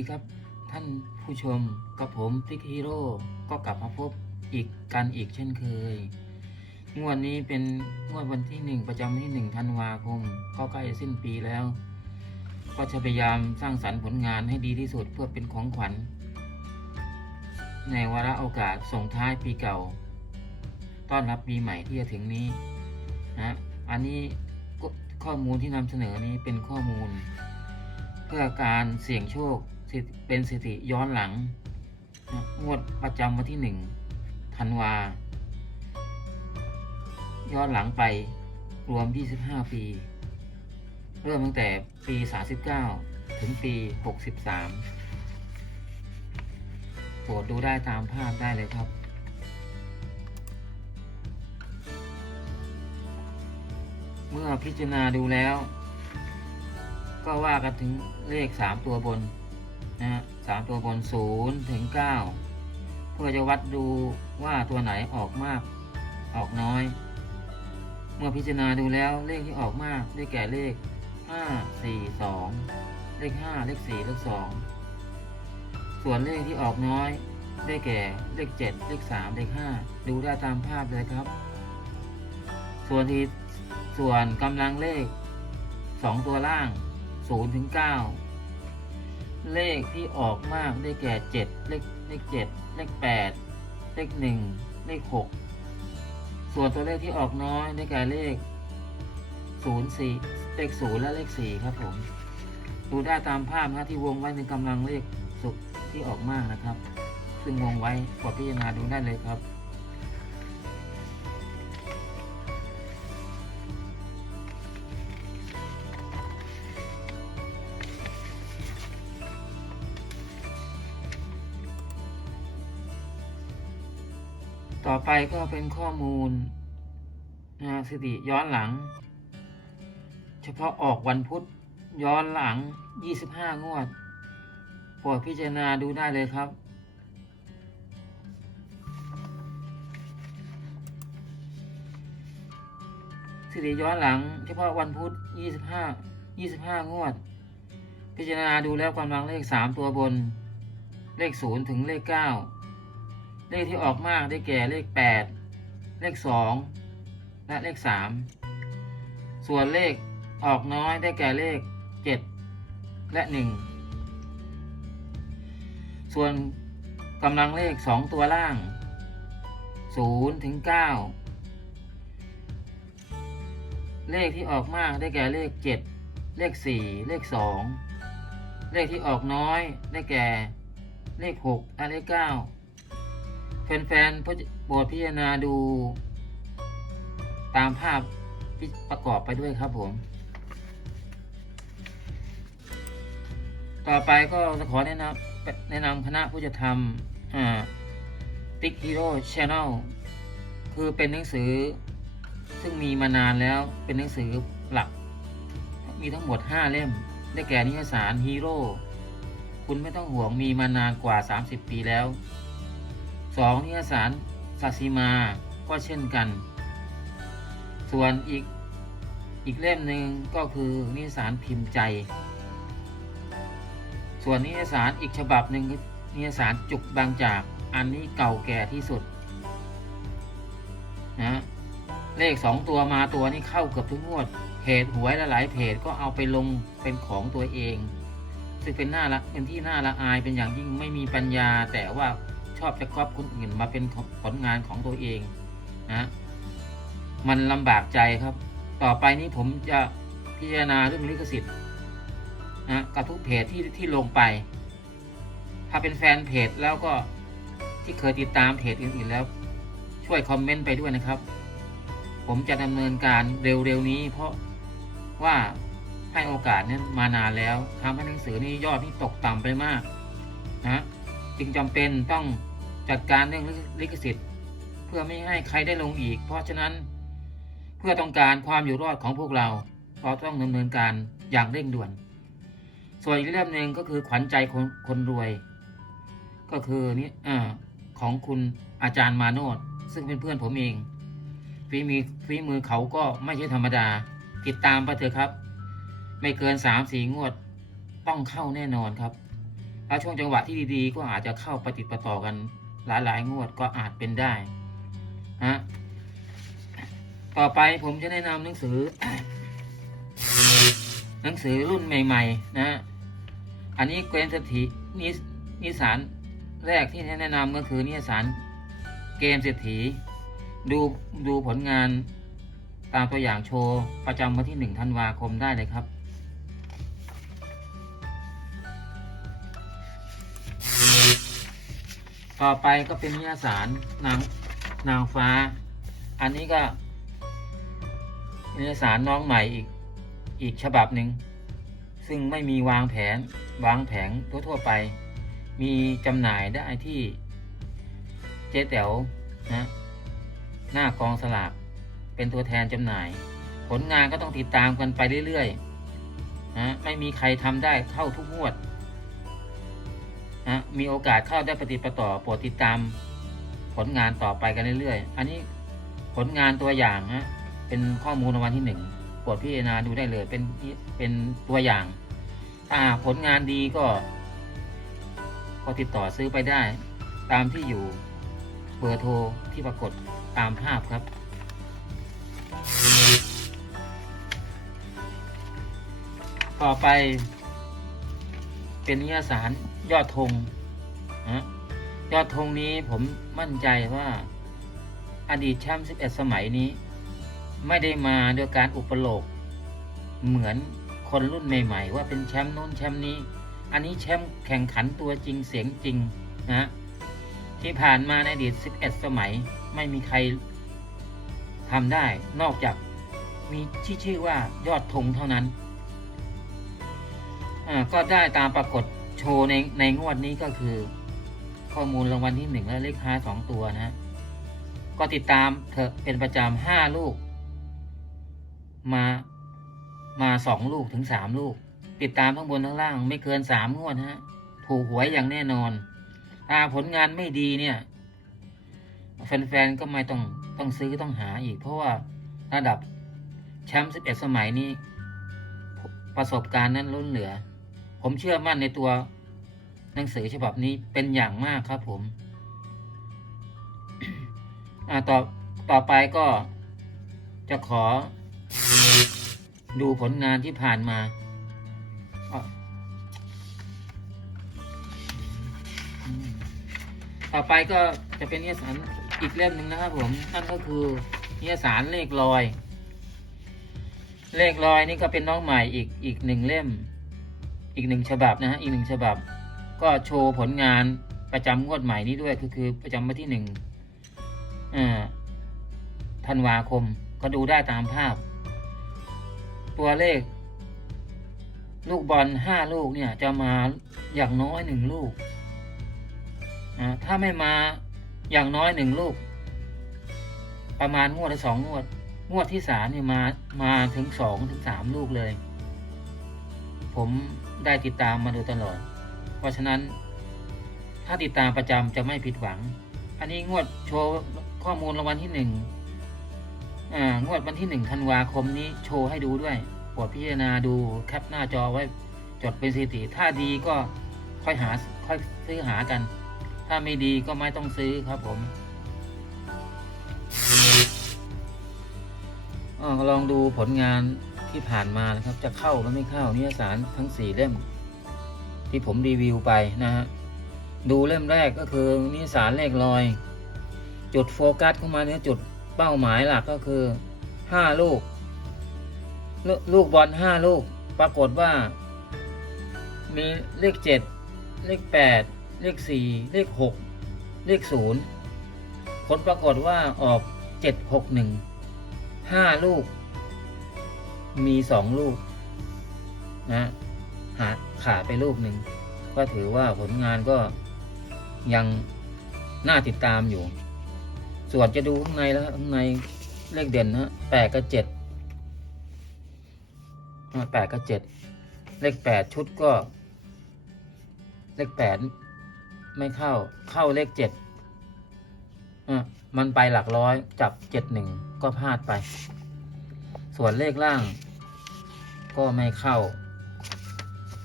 ดีครับ ท่านผู้ชมกับผมติ๊กฮีโร่ก็กลับมาพบอีกกันอีกเช่นเคย งวดนี้เป็นงวดวันที่หนึ่งประจำวันที่หนึ่งธันวาคมก็ใกล้จะสิ้นปีแล้ว ก็จะพยายามสร้างสรรค์ผลงานให้ดีที่สุดเพื่อเป็นของขวัญ ในวาระโอกาสส่งท้ายปีเก่า ต้อนรับปีใหม่ที่จะถึงนี้นะอันนี้ข้อมูลที่นำเสนอนี้เป็นข้อมูล เพื่อการเสี่ยงโชค เป็นสถิติย้อนหลัง งวดประจำวันที่หนึ่งธันวา ย้อนหลังไปรวม 25 ปี เริ่มตั้งแต่ปี 39 ถึงปี 63 โปรดดูได้ตามภาพได้เลยครับเมื่อพิจารณาดูแล้ว ก็ว่ากันถึงเลข3ตัวบน นะฮะสามตัวบน0ถึง9เพื่อจะวัดดูว่าตัวไหนออกมากออกน้อย เมื่อพิจารณาดูแล้วเลขที่ออกมากได้แก่เลข 5 4 2 เลข 5 เลข 4 เลข 2 ส่วนเลขที่ออกน้อย ได้แก่เลข 7 เลข 3 เลข 5 ดูได้ตามภาพเลยครับ ส่วนที่ส่วนกำลังเลข 2 ตัวล่าง0ถึง9 เลขที่ออกมากได้แก่ 7 เลขเลข7เลข 8 เลข 1 เลข 6 ส่วนตัวเลขที่ออกน้อยได้แก่เลข 0 4 เลข 0 และเลข 4 ครับผม ดูได้ตามภาพนะที่วงไว้ในกำลังเลขสุที่ออกมากนะครับ ซึ่งวงไว้กดพิจารณาดูได้เลยครับ ต่อไปก็เป็นข้อมูลนะฮะสถิติย้อนหลัง เฉพาะออกวันพุธย้อนหลัง 25 งวดโปรดพิจารณาดูได้เลยครับ สถิติย้อนหลัง เฉพาะวันพุธ 25 25 งวด พิจารณาดูแล้วกำลังเลข 3 ตัวบน เลข 0 ถึงเลข 9 เลขที่ออกมากได้แก่เลข 8 เลข 2 และเลข 3 ส่วนเลขออกน้อยได้แก่เลข 7 และ 1 ส่วนกำลังเลข 2 ตัวล่าง 0 ถึง 9 เลขที่ออกมากได้แก่เลข 7 เลข 4 เลข 2 เลขที่ออกน้อยได้แก่เลข 6 และเลข 9 แฟนๆโปรดพิจารณาดูตามภาพประกอบไปด้วยครับผม ต่อไปก็จะขอแนะนำแนะนำคณะผู้จะทำอ่า Big Hero Channel คือเป็นหนังสือซึ่งมีมานานแล้วเป็นหนังสือหลัก มีทั้งหมด 5 เล่ม ได้แก่นิยสารฮีโร่คุณไม่ต้องห่วงมีมานานกว่า 30 ปีแล้ว สองนิยสารซาซิมาก็เช่นกัน ส่วนอีกอีกเล่มหนึ่งก็คือนิยสารพิมพ์ใจ ส่วนนิยสารอีกฉบับหนึ่งคือนิยสารจุกบางจากอันนี้เก่าแก่ที่สุดนะเลขสองตัวมาตัวนี้เข้าเกือบทุกงวดเพจหวยหลายเพจก็เอาไปลงเป็นของตัวเอง ซึ่งเป็นหน้าละเป็นที่น่าละอายเป็นอย่างยิ่งไม่มีปัญญาแต่ว่า ชอบจะครอบคนอื่นมาเป็นผลงานของตัวเองนะมันลำบากใจครับ ต่อไปนี้ผมจะพิจารณาเรื่องลิขสิทธิ์นะกับทุกเพจที่ที่ลงไป ถ้าเป็นแฟนเพจแล้วก็ที่เคยติดตามเพจอื่นๆแล้ว ช่วยคอมเมนต์ไปด้วยนะครับ ผมจะดำเนินการเร็วๆนี้เพราะว่าให้โอกาสนั้นมานานแล้วทำให้หนังสือนี้ยอดที่ตกต่ำไปมากนะจึงจำเป็นต้อง จัดการเรื่องลิขสิทธิ์ เพื่อไม่ให้ใครได้ลงอีก เพราะฉะนั้น เพื่อต้องการความอยู่รอดของพวกเราเราต้องดำเนินการอย่างเร่งด่วน ส่วนอีกเล่มหนึ่งก็คือขวัญใจคนคนรวย ก็คือนี่อของคุณอาจารย์มาโนดซึ่งเป็นเพื่อนผมเองฝีมือฝีมือเขาก็ไม่ใช่ธรรมดา ติดตามไปเถอะครับ ไม่เกินสามสี่งวด ต้องเข้าแน่นอนครับถ้าช่วงจังหวะที่ดีๆ ก็อาจจะเข้าประติดปต่อกัน หลายๆ งวดก็อาจเป็นได้ฮะต่อไปผมจะแนะนำหนังสือ หนังสือรุ่นใหม่ ๆ นะ อันนี้เกรนสถินินิสานแรกที่แนะนำก็คือนิสานเกมเศรษฐี ดูดูผลงานตามตัวอย่างโชว์ประจำวันที่หนึ่งธันวาคมได้เลยครับ ต่อไปก็เป็นนิยสารนางนางฟ้า อันนี้ก็นิยสารน้องใหม่อีกอีกฉบับหนึ่งซึ่งไม่มีวางแผนวางแผงทั่วๆไป มีจำหน่ายได้ที่เจ๊แต๋วนะหน้ากองสลากเป็นตัวแทนจำหน่าย ผลงานก็ต้องติดตามกันไปเรื่อยๆนะไม่มีใครทำได้เข้าทุกงวด มีโอกาสเข้าได้ปฏิประต่อโปรดติดตามผลงานต่อไปกันเรื่อยๆ อันนี้ผลงานตัวอย่างฮะเป็นข้อมูลรางวัลที่หนึ่งโปรดพิจารณาดูได้เลยเป็นเป็นตัวอย่าง ถ้าผลงานดีก็ก็ติดต่อซื้อไปได้ ตามที่อยู่เบอร์โทรที่ปรากฏตามภาพครับ ต่อไปเป็นนิยสารยอดธง นะยอดธงนี้ผมมั่นใจว่าอดีตแชมป์11 สมัยนี้ ไม่ได้มาโดยการอุปโลก เหมือนคนรุ่นใหม่ ๆ ว่าเป็นแชมป์โน้นแชมป์นี้ อันนี้แชมป์แข่งขันตัวจริงเสียงจริงนะที่ผ่านมาในอดีต 11 สมัยไม่มีใครทำได้นอกจากมีที่ชื่อว่ายอดธงเท่านั้น ก็ได้ตามปรากฏโชว์ในในงวดนี้ก็คือ ข้อมูลรางวัลที่หนึ่งและเลขท้ายสองตัวนะฮะก็ติดตามเถอเป็นประจำห้าลูก มามาสองลูกถึงสามลูก ติดตามทั้งบนทั้งล่างไม่เกินสามงวดนะฮะถูกหวยอย่างแน่นอนถ้าผลงานไม่ดีเนี่ย แฟนๆก็ไม่ต้องต้องซื้อต้องหาอีก เพราะว่าระดับแชมป์11สมัยนี้ ประสบการณ์นั้นล้นเหลือ ผมเชื่อมั่นในตัว หนังสือฉบับนี้เป็นอย่างมากครับผมต่อต่อไปก็จะขอ ดูผลงานที่ผ่านมาต่อไปก็จะเป็นนิยสารอีกเล่มหนึ่งนะครับผมนั่นก็คือนิยสารเลขลอย เลขลอยนี่ก็เป็นน้องใหม่อีกอีกหนึ่งเล่ม อีกหนึ่งฉบับนะฮะอีกหนึ่งฉบับ ก็โชว์ผลงานประจำงวดใหม่นี้ด้วยคือคือประจำวันที่หนึ่งธันวาคมก็ดูได้ตามภาพ ตัวเลข ลูกบอลห้าลูกเนี่ยจะมาอย่างน้อยหนึ่งลูก ถ้าไม่มาอย่างน้อยหนึ่งลูก ประมาณงวดละสองงวด งวดที่สามเนี่ยมามาถึงสองถึงสามลูกเลย ผมได้ติดตามมาโดยตลอด เพราะฉะนั้นถ้าติดตามประจำจะไม่ผิดหวัง อันนี้งวดโชว์ข้อมูลรางวัลที่หนึ่งอ่างวดวันที่หนึ่งธันวาคมนี้โชว์ให้ดูด้วยโปรดพิจารณาดูแคปหน้าจอไว้จดเป็นสถิติ ถ้าดีก็ค่อยหาค่อยซื้อหากัน ถ้าไม่ดีก็ไม่ต้องซื้อครับผมออลองดูผลงานที่ผ่านมานะครับ จะเข้าหรือไม่เข้านิยสารทั้งสี่เล่ม ที่ผมรีวิวไปนะฮะดูเล่มแรกก็คือนิสารเลขลอย จุดโฟกัสเข้ามาเนี่ยจุดเป้าหมายหลักก็คือห้าลูกลลูกบอลห้าลูก ปรากฏว่า มีเลขเจ็ดเลขแปดเลขสี่เลขหกเลขศูนย์ผลปรากฏว่าออกเจ็ดหกหนึ่งห้าลูก มีสองลูกนะ หาขาดไปลูกหนึ่งก็ถือว่าผลงานก็ยังน่าติดตามอยู่ ส่วนจะดูข้างในแล้วข้างในเลขเด่นนะแปดกับเจ็ดแปดกับเจ็ดเลขแปดชุดก็ เลขแปดไม่เข้าเข้าเลขเจ็ดอะมันไปหลักร้อยจับเจ็ดหนึ่งก็พลาดไป ส่วนเลขล่าง ก็ไม่เข้า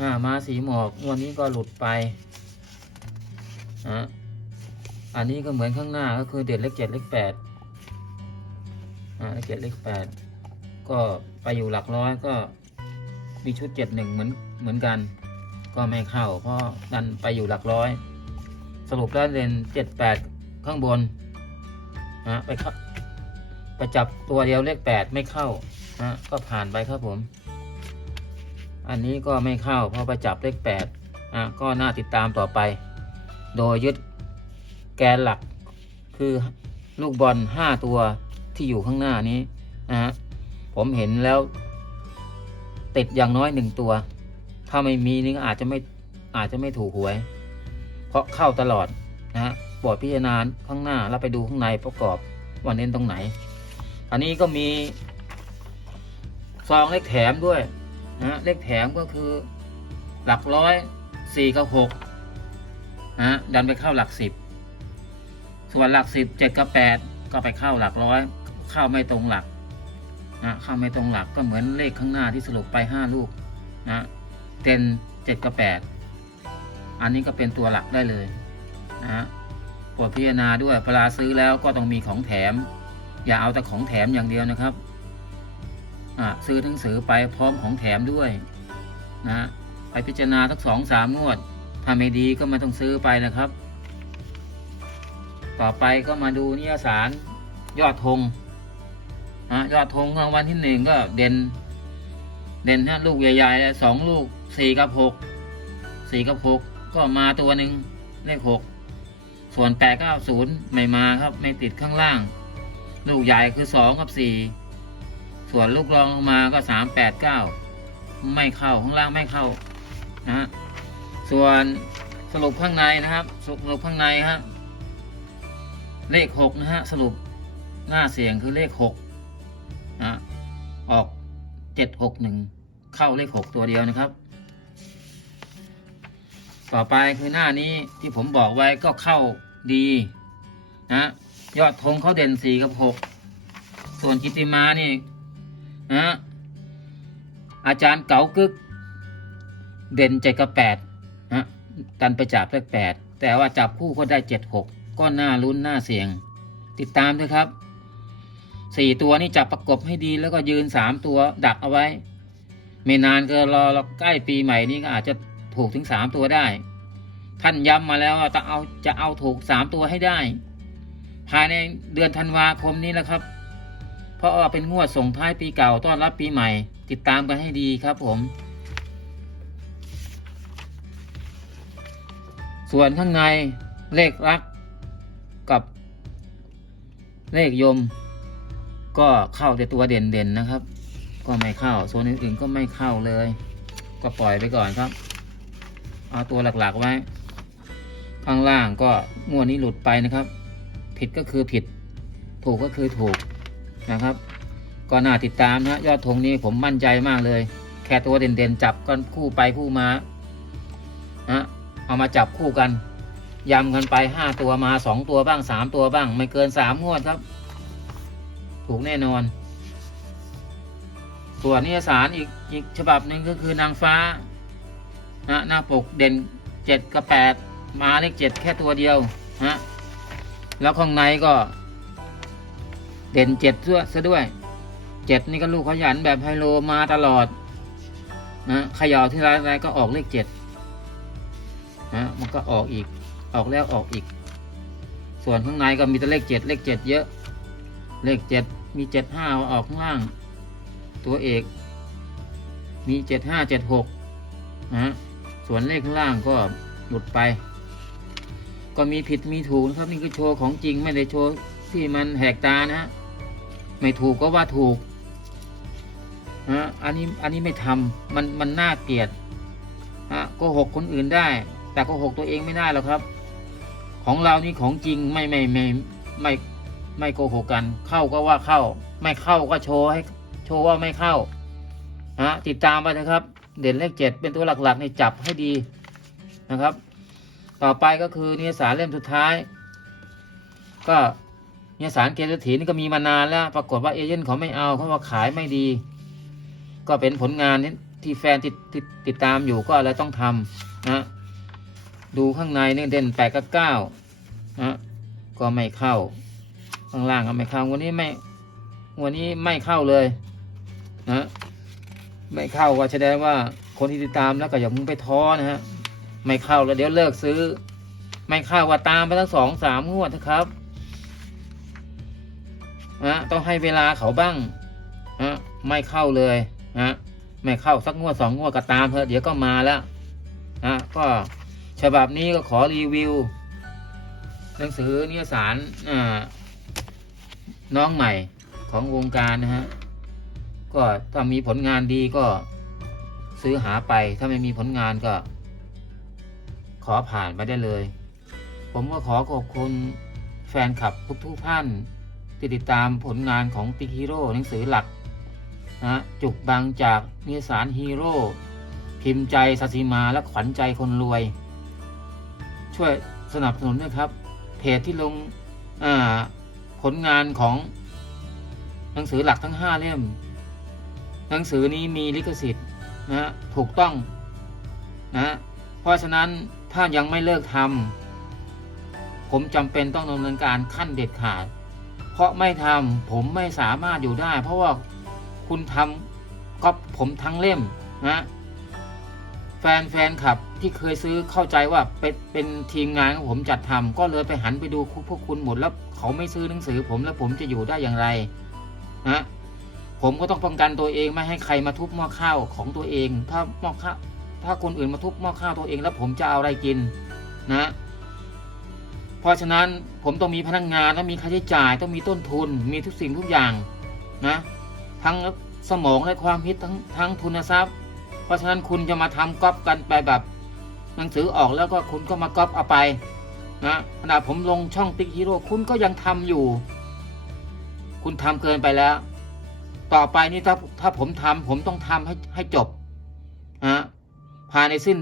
อ่ามาสีหมอกวันนี้ก็หลุดไปนะอันนี้ก็เหมือนข้างหน้าก็คือเด่นเลขเจ็ดเลขแปดอ่าเลขเจ็ดเลขแปดก็ไปอยู่หลักร้อยก็มีชุดเจ็ดหนึ่งเหมือนเหมือนกัน ก็ไม่เข้าเพราะดันไปอยู่หลักร้อย สรุปแล้วเด่นเจ็ดแปดข้างบนนะไปเข้าไปจับตัวเดียวเลขแปดไม่เข้านะก็ผ่านไปครับผม อันนี้ก็ไม่เข้าเพราะไปจับเลขแปดอะก็น่าติดตามต่อไป โดยยึดแกนหลักคือลูกบอลห้าตัวที่อยู่ข้างหน้านี้นะฮะผมเห็นแล้ว ติดอย่างน้อยหนึ่งตัว ถ้าไม่มีนี่ก็อาจจะไม่อาจจะไม่ถูกหวย เพราะเข้าตลอดนะฮะโปรดพิจารณาข้างหน้าแล้วไปดูข้างในประกอบว่าเน้นตรงไหน อันนี้ก็มีซองเลขแถมด้วย นะเลขแถมก็คือหลักร้อยสี่กับหกนะฮะดันไปเข้าหลักสิบส่วนหลักสิบเจ็ดกับแปดก็ไปเข้าหลักร้อยเข้าไม่ตรงหลักนะเข้าไม่ตรงหลักก็เหมือนเลขข้างหน้าที่สรุปไปห้าลูกนะเต็นเจ็ดกับแปดอันนี้ก็เป็นตัวหลักได้เลยนะปรดพิจารณาด้วยเวลาซื้อแล้วก็ต้องมีของแถม อย่าเอาแต่ของแถมอย่างเดียวนะครับ ซื้อหนังสือไปพร้อมของแถมด้วยนะไปพิจารณาสักสองสามงวด ถ้าไม่ดีก็ไม่ต้องซื้อไปนะครับ ต่อไปก็มาดูนิยสารยอดธงนะยอดธงรางวัลที่หนึ่งก็เด่น เด่นฮะลูกใหญ่ๆเลยสองลูกสี่กับหกสี่กับหกก็มาตัวหนึ่งเลขหกส่วนแปดเก้าศูนย์ไม่มาครับ ไม่ติดข้างล่าง ลูกใหญ่คือสองกับสี่ ส่วนลูกรองลงมาก็สามแปดเก้าไม่เข้าข้างล่างไม่เข้านะฮะส่วนสรุปข้างในนะครับ สรุปข้างในฮะเลขหกนะฮะสรุปหน้าเสียงคือเลขหกนะออกเจ็ดหกหนึ่งเข้าเลขหกตัวเดียวนะครับ ต่อไปคือหน้านี้ที่ผมบอกไว้ก็เข้าดีนะยอดธงเขาเด่นสี่กับหกส่วนกิติมานี่ นะอาจารย์เก๋ากึก เด่นเจ็ดกับแปดนะดันไปจับเลขแปดแต่ว่าจับคู่ก็ได้เจ็ดหกก็น่าลุ้นน่าเสี่ยง ติดตามด้วยครับสี่ตัวนี่จับประกบให้ดีแล้วก็ยืนสามตัวดักเอาไว้ ไม่นานก็รอเราใกล้ปีใหม่นี้ก็อาจจะถูกถึงสามตัวได้ ท่านย้ำมาแล้วว่าจะเอาจะเอาถูกสามตัวให้ได้ ภายในเดือนธันวาคมนี้แหละครับ เพราะว่าเป็นงวดส่งท้ายปีเก่าต้อนรับปีใหม่ ติดตามกันให้ดีครับผม ส่วนข้างในเลขรักกับ เลขยม ก็เข้าแต่ตัวเด่นๆนะครับ ก็ไม่เข้าส่วนอื่นๆก็ไม่เข้าเลย ก็ปล่อยไปก่อนครับ เอาตัวหลักๆไว้ ข้างล่างก็งวดนี้หลุดไปนะครับ ผิดก็คือผิด ถูกก็คือถูก นะครับ ก็น่าติดตามนะยอดธงนี้ผมมั่นใจมากเลย แค่ตัวเด่นๆจับกันคู่ไปคู่มานะเอามาจับคู่กันยำกันไปห้าตัวมาสองตัวบ้างสามตัวบ้าง ไม่เกินสามงวดครับ ถูกแน่นอน ส่วนนิยสารอีกอีกฉบับหนึ่งก็คือนางฟ้านะหน้าปกเด่นเจ็ดกับแปดมาเลขเจ็ดแค่ตัวเดียวนะแล้วข้างในก็ เด่นเจ็ดด้วยซะด้วยเจ็ดนี่ก็ลูกขยันแบบไฮโลมาตลอดนะขย่าที่ไรไรก็ออกเลขเจ็ดนะมันก็ออกอีกออกแล้วออกอีก ส่วนข้างในก็มีแต่เลขเจ็ดเลขเจ็ดเยอะ เลขเจ็ดมีเจ็ดห้าออกข้างล่าง ตัวเอก มีเจ็ดห้าเจ็ดหกนะส่วนเลขข้างล่างก็หลุดไป ก็มีผิดมีถูกนะครับนี่คือโชว์ของจริงไม่ได้โชว์ ที่มันแหกตานะฮะไม่ถูกก็ว่าถูกนะอันนี้อันนี้ไม่ทำมันมันน่าเกลียดนะโกหกคนอื่นได้ แต่โกหกตัวเองไม่ได้หรอกครับ ของเรานี่ของจริงไม่ไม่ไม่ไม่ไม่โกหกกัน เข้าก็ว่าเข้า ไม่เข้าก็โชว์ให้ โชว์ว่าไม่เข้านะติดตามไปนะครับ เด่นเลขเจ็ดเป็นตัวหลักๆในจับให้ดีนะครับ ต่อไปก็คือนิยสารเล่มสุดท้าย ก็ นิยสารเกณฑ์ถีนี่ก็มีมานานแล้ว ปรากฏว่าเอเย่นเขาไม่เอาเขาว่าขายไม่ดี ก็เป็นผลงานที่แฟนติดติดติดตามอยู่ก็เลยต้องทำนะดูข้างในเนี่ยเด่นแปดกับเก้านะก็ไม่เข้า ข้างล่างก็ไม่เข้าวันนี้ไม่วันนี้ไม่เข้าเลยนะไม่เข้าก็แสดงว่าคนที่ติดตามแล้วก็อย่ามึงไปท้อนะฮะไม่เข้าแล้วเดี๋ยวเลิกซื้อ ไม่เข้าว่าตามไปทั้งสองสามงวดนะครับ นะต้องให้เวลาเขาบ้างนะไม่เข้าเลยนะไม่เข้าสักงวดสองงวดก็ตามเถอะเดี๋ยวก็มาแล้วนะก็ฉบับนี้ก็ขอรีวิว หนังสือนิยสารน้องใหม่ของวงการนะฮะก็ถ้ามีผลงานดีก็ซื้อหาไปถ้าไม่มีผลงานก็ ขอผ่านไปได้เลย ผมก็ขอขอบคุณแฟนคลับทุกทุกๆท่าน ที่ติดตามผลงานของติ๊กฮีโร่หนังสือหลักนะจุกบางจากนิสารฮีโร่พิมพ์ใจสัสิมาและขวัญใจคนรวย ช่วยสนับสนุนด้วยครับ เพจที่ลงผลงานของหนังสือหลักทั้งห้าเล่ม หนังสือนี้มีลิขสิทธิ์นะถูกต้องนะเพราะฉะนั้นถ้ายังไม่เลิกทำผมจำเป็นต้องดำเนินการขั้นเด็ดขาด เพราะไม่ทำผมไม่สามารถอยู่ได้ เพราะว่าคุณทำก็ผมทั้งเล่มนะแฟนแฟนคลับที่เคยซื้อเข้าใจว่าเป็นเป็นทีมงานของผมจัดทำก็เลยไปหันไปดูพวกคุณหมดแล้วเขาไม่ซื้อหนังสือผมแล้วผมจะอยู่ได้อย่างไรนะผมก็ต้องป้องกันตัวเองไม่ให้ใครมาทุบหม้อข้าวของตัวเอง ถ้าหม้อข้าวถ้าคนอื่นมาทุบหม้อข้าวตัวเองแล้วผมจะเอาอะไรกินนะ ราะฉะนั้นผมต้องมีพนักงงานและมีค่าใช้จ่ายต้องมีต้นทุน มีทุกสิ่งทุกอย่างนะทั้งสมองและความคิดทั้งทั้งทุนทรัพย์ เพราะฉะนั้นคุณจะมาทำก๊อปกันไปแบบหนังสือออกแล้วก็คุณก็มาก๊อปเอาไปนะขณะผมลงช่องติ๊กฮีโร่คุณก็ยังทำอยู่ คุณทำเกินไปแล้ว ต่อไปนี่ถ้าถ้าผมทำผมต้องทำให้ให้จบนะภายในสิ้น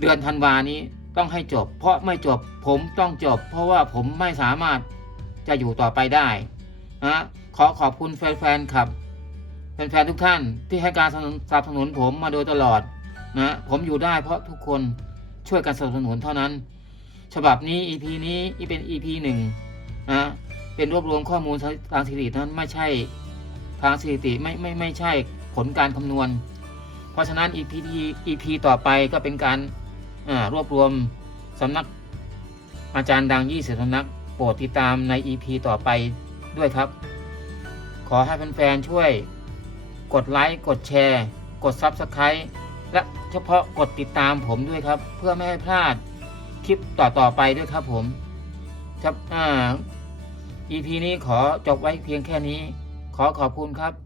เดือนธันวานี้ ต้องให้จบ เพราะไม่จบผมต้องจบ เพราะว่าผมไม่สามารถจะอยู่ต่อไปได้นะขอขอบคุณแฟนๆครับแฟนๆทุกท่านที่ให้การสนับสนุนผมมาโดยตลอดนะผมอยู่ได้เพราะทุกคนช่วยกันสนับสนุนเท่านั้น ฉบับนี้ EP นี้เป็น EP หนึ่งนะเป็นรวบรวมข้อมูลทางสถิตินั้นไม่ใช่ทางสถิติไม่ไม่ไม่ใช่ผลการคำนวณ เพราะฉะนั้น EP ที่ EP ต่อไปก็เป็นการ รวบรวมสำนักอาจารย์ดัง 20สำนัก โปรดติดตามใน EP ต่อไปด้วยครับ ขอให้แฟนๆช่วย กดไลค์ กดแชร์ กด Subscribe และเฉพาะกดติดตามผมด้วยครับ เพื่อไม่ให้พลาดคลิปต่อๆไปด้วยครับผมครับอ่า EP นี้ขอจบไว้เพียงแค่นี้ ขอขอบคุณครับ